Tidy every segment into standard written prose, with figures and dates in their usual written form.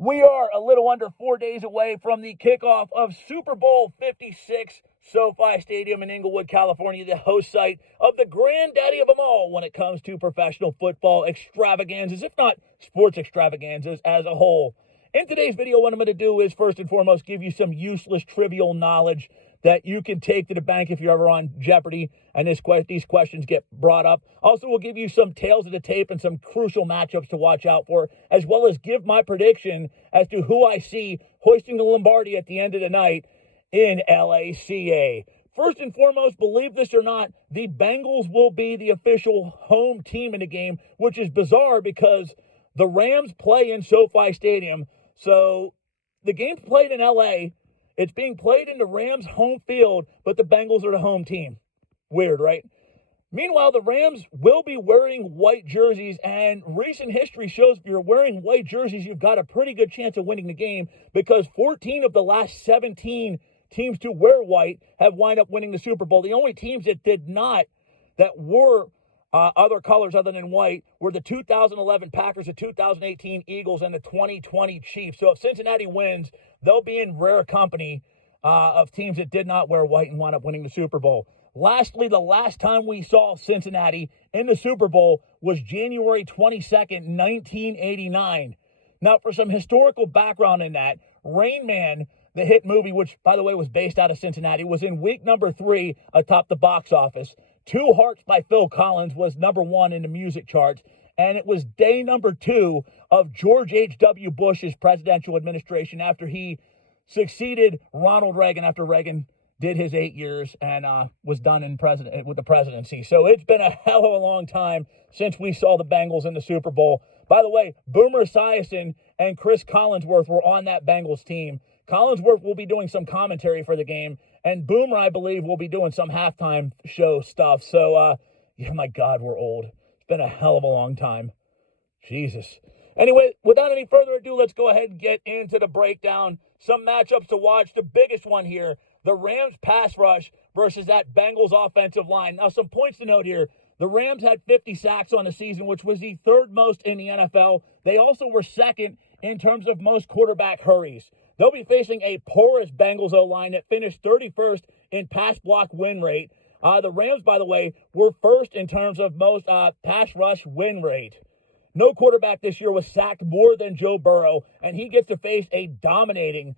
We are a little under 4 days away from the kickoff of Super Bowl 56, SoFi Stadium in Inglewood, California, the host site of the granddaddy of them all when it comes to professional football extravaganzas, if not sports extravaganzas as a whole. In today's video, what I'm going to do is first and foremost give you some useless, trivial knowledge that you can take to the bank if you're ever on Jeopardy and these questions get brought up. Also, we'll give you some tales of the tape and some crucial matchups to watch out for, as well as give my prediction as to who I see hoisting the Lombardi at the end of the night in LACA. First and foremost, believe this or not, the Bengals will be the official home team in the game, which is bizarre because the Rams play in SoFi Stadium. So the game's played in LA. It's being played in the Rams' home field, but the Bengals are the home team. Weird, right? Meanwhile, the Rams will be wearing white jerseys, and recent history shows if you're wearing white jerseys, you've got a pretty good chance of winning the game because 14 of the last 17 teams to wear white have wound up winning the Super Bowl. The only teams that did not, that were other colors other than white, were the 2011 Packers, the 2018 Eagles, and the 2020 Chiefs. So if Cincinnati wins, they'll be in rare company of teams that did not wear white and wound up winning the Super Bowl. Lastly, the last time we saw Cincinnati in the Super Bowl was January 22nd, 1989. Now, for some historical background in that, Rain Man, the hit movie, which, by the way, was based out of Cincinnati, was in week number 3 atop the box office. Two Hearts by Phil Collins was number 1 in the music charts, and it was day number 2 of George H.W. Bush's presidential administration after he succeeded Ronald Reagan after Reagan did his 8 years and was done with the presidency. So it's been a hell of a long time since we saw the Bengals in the Super Bowl. By the way, Boomer Esiason and Chris Collinsworth were on that Bengals team. Collinsworth will be doing some commentary for the game, and Boomer, I believe, will be doing some halftime show stuff. So, yeah, my God, we're old. It's been a hell of a long time. Jesus. Anyway, without any further ado, let's go ahead and get into the breakdown. Some matchups to watch. The biggest one here, the Rams pass rush versus that Bengals offensive line. Now, some points to note here. The Rams had 50 sacks on the season, which was the third most in the NFL. They also were second in terms of most quarterback hurries. They'll be facing a porous Bengals O-line that finished 31st in pass block win rate. The Rams, by the way, were first in terms of most pass rush win rate. No quarterback this year was sacked more than Joe Burrow, and he gets to face a dominating,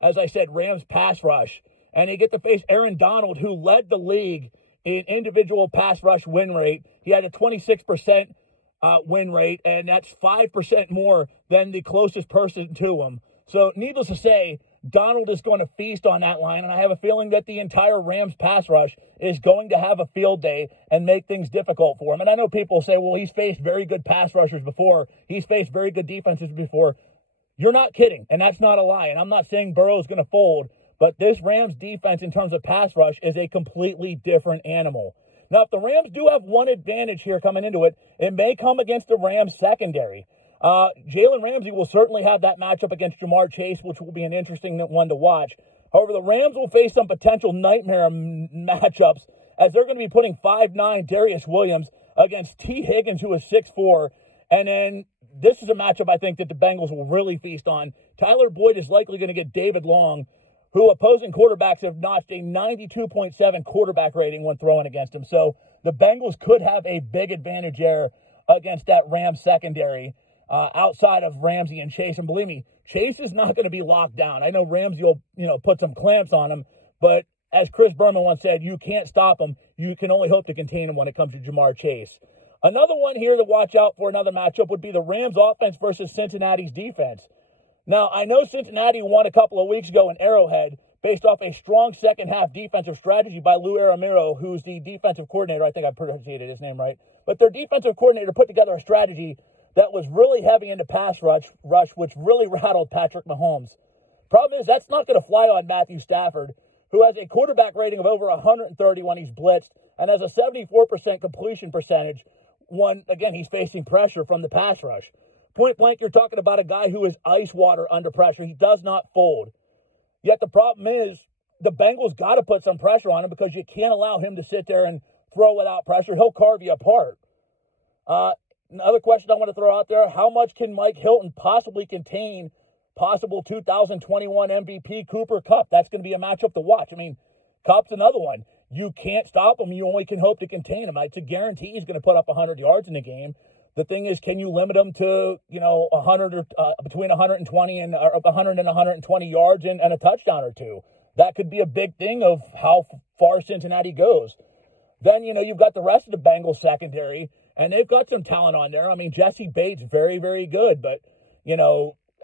as I said, Rams pass rush. And he gets to face Aaron Donald, who led the league in individual pass rush win rate. He had a 26% win rate, and that's 5% more than the closest person to him. So needless to say, Donald is going to feast on that line, and I have a feeling that the entire Rams pass rush is going to have a field day and make things difficult for him. And I know people say, well, he's faced very good pass rushers before. He's faced very good defenses before. You're not kidding, and that's not a lie. And I'm not saying Burrow's going to fold, but this Rams defense in terms of pass rush is a completely different animal. Now, if the Rams do have one advantage here coming into it, it may come against the Rams secondary. Jalen Ramsey will certainly have that matchup against Jamar Chase, which will be an interesting one to watch. However, the Rams will face some potential nightmare matchups as they're going to be putting 5'9" Darius Williams against T. Higgins, who is 6'4". And then this is a matchup I think that the Bengals will really feast on. Tyler Boyd is likely going to get David Long, who opposing quarterbacks have notched a 92.7 quarterback rating when throwing against him. So the Bengals could have a big advantage there against that Rams secondary. Outside of Ramsey and Chase. And believe me, Chase is not going to be locked down. I know Ramsey will, put some clamps on him, but as Chris Berman once said, you can't stop him. You can only hope to contain him when it comes to Jamar Chase. Another one here to watch out for, another matchup, would be the Rams offense versus Cincinnati's defense. Now, I know Cincinnati won a couple of weeks ago in Arrowhead based off a strong second-half defensive strategy by Lou Aramiro, who's the defensive coordinator. I think I pronounced his name right. But their defensive coordinator put together a strategy that was really heavy into pass rush, which really rattled Patrick Mahomes. Problem is, that's not going to fly on Matthew Stafford, who has a quarterback rating of over 130 when he's blitzed and has a 74% completion percentage when, again, he's facing pressure from the pass rush. Point blank, you're talking about a guy who is ice water under pressure. He does not fold. Yet the problem is, the Bengals got to put some pressure on him because you can't allow him to sit there and throw without pressure. He'll carve you apart. Another question I want to throw out there, how much can Mike Hilton possibly contain possible 2021 MVP Cooper Kupp. That's going to be a matchup to watch. I mean, Kupp's another one. You can't stop him. You only can hope to contain him. It's a guarantee he's going to put up 100 yards in the game. The thing is, can you limit him to, 100 or between 120 and 100 and 120 yards and a touchdown or two? That could be a big thing of how far Cincinnati goes. Then, you've got the rest of the Bengals secondary, and they've got some talent on there. I mean, Jesse Bates, very, very good. But,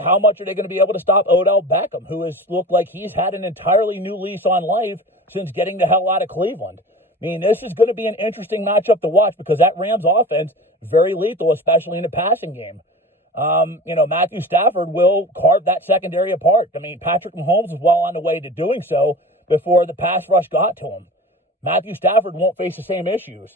how much are they going to be able to stop Odell Beckham, who has looked like he's had an entirely new lease on life since getting the hell out of Cleveland? I mean, this is going to be an interesting matchup to watch because that Rams offense is very lethal, especially in the passing game. Matthew Stafford will carve that secondary apart. I mean, Patrick Mahomes is well on the way to doing so before the pass rush got to him. Matthew Stafford won't face the same issues.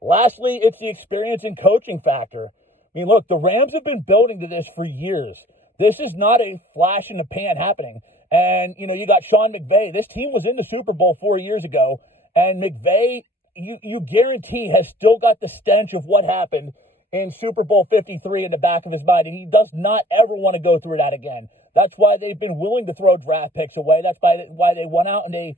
Lastly, it's the experience and coaching factor. I mean, look, the Rams have been building to this for years. This is not a flash in the pan happening. And, you got Sean McVay. This team was in the Super Bowl 4 years ago, and McVay, you guarantee, has still got the stench of what happened in Super Bowl 53 in the back of his mind, and he does not ever want to go through that again. That's why they've been willing to throw draft picks away. That's why they went out and they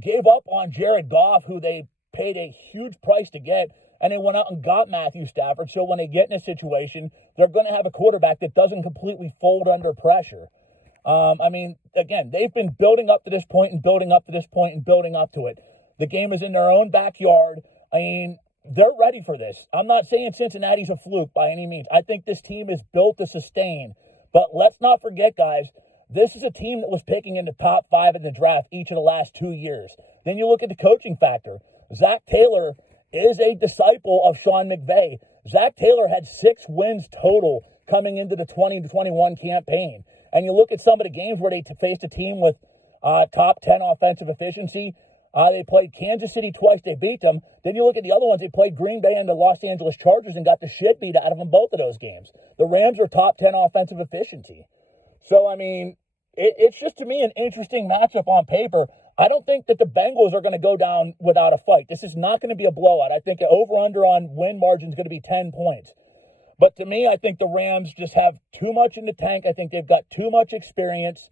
gave up on Jared Goff, who they paid a huge price to get, and they went out and got Matthew Stafford. So when they get in a situation, they're going to have a quarterback that doesn't completely fold under pressure. Again, they've been building up to this point and building up to this point and building up to it. The game is in their own backyard. I mean, they're ready for this. I'm not saying Cincinnati's a fluke by any means. I think this team is built to sustain. But let's not forget, guys, this is a team that was picking in the top 5 in the draft each of the last 2 years. Then you look at the coaching factor. Zach Taylor is a disciple of Sean McVay. Zach Taylor had 6 wins total coming into the 2021 campaign. And you look at some of the games where they faced a team with top 10 offensive efficiency. They played Kansas City twice. They beat them. Then you look at the other ones. They played Green Bay and the Los Angeles Chargers and got the shit beat out of them both of those games. The Rams are top 10 offensive efficiency. So, I mean, it's just, to me, an interesting matchup on paper. I don't think that the Bengals are going to go down without a fight. This is not going to be a blowout. I think an over-under on win margin is going to be 10 points. But to me, I think the Rams just have too much in the tank. I think they've got too much experience.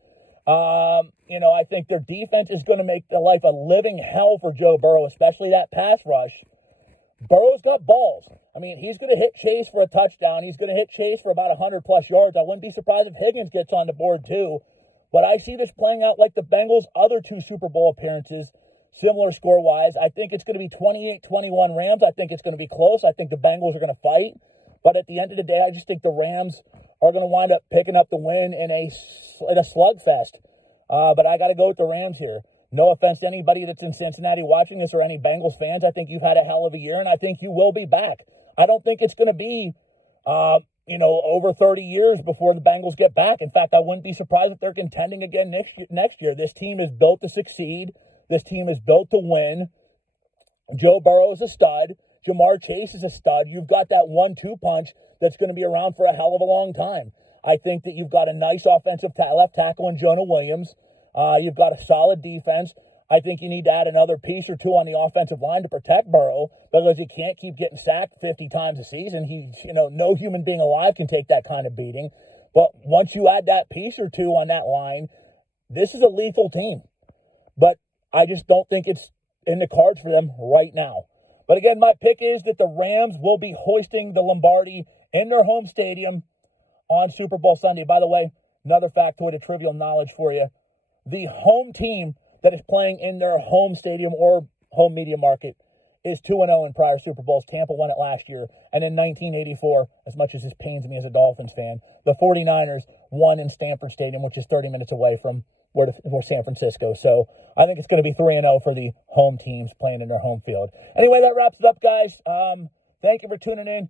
I think their defense is going to make the life a living hell for Joe Burrow, especially that pass rush. Burrow's got balls. I mean, he's going to hit Chase for a touchdown. He's going to hit Chase for about 100-plus yards. I wouldn't be surprised if Higgins gets on the board too. But I see this playing out like the Bengals' other 2 Super Bowl appearances, similar score-wise. I think it's going to be 28-21 Rams. I think it's going to be close. I think the Bengals are going to fight. But at the end of the day, I just think the Rams are going to wind up picking up the win in a slugfest. But I got to go with the Rams here. No offense to anybody that's in Cincinnati watching this or any Bengals fans. I think you've had a hell of a year, and I think you will be back. I don't think it's going to be, over 30 years before the Bengals get back. In fact, I wouldn't be surprised if they're contending again next year. This team is built to succeed. This team is built to win. Joe Burrow is a stud. Jamar Chase is a stud. You've got that 1-2 punch that's going to be around for a hell of a long time. I think that you've got a nice offensive left tackle in Jonah Williams. You've got a solid defense. I think you need to add another piece or two on the offensive line to protect Burrow because he can't keep getting sacked 50 times a season. No human being alive can take that kind of beating. But once you add that piece or two on that line, this is a lethal team. But I just don't think it's in the cards for them right now. But again, my pick is that the Rams will be hoisting the Lombardi in their home stadium on Super Bowl Sunday. By the way, another factoid of trivial knowledge for you. The home team that is playing in their home stadium or home media market is 2-0 in prior Super Bowls. Tampa won it last year. And in 1984, as much as this pains me as a Dolphins fan, the 49ers won in Stanford Stadium, which is 30 minutes away from where San Francisco. So I think it's going to be 3-0 for the home teams playing in their home field. Anyway, that wraps it up, guys. Thank you for tuning in.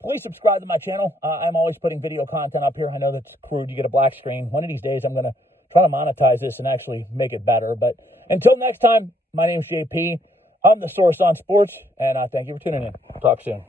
Please subscribe to my channel. I'm always putting video content up here. I know that's crude. You get a black screen. One of these days, I'm going to try to monetize this and actually make it better. But until next time, my name is JP. I'm the Source on Sports, and I thank you for tuning in. Talk soon.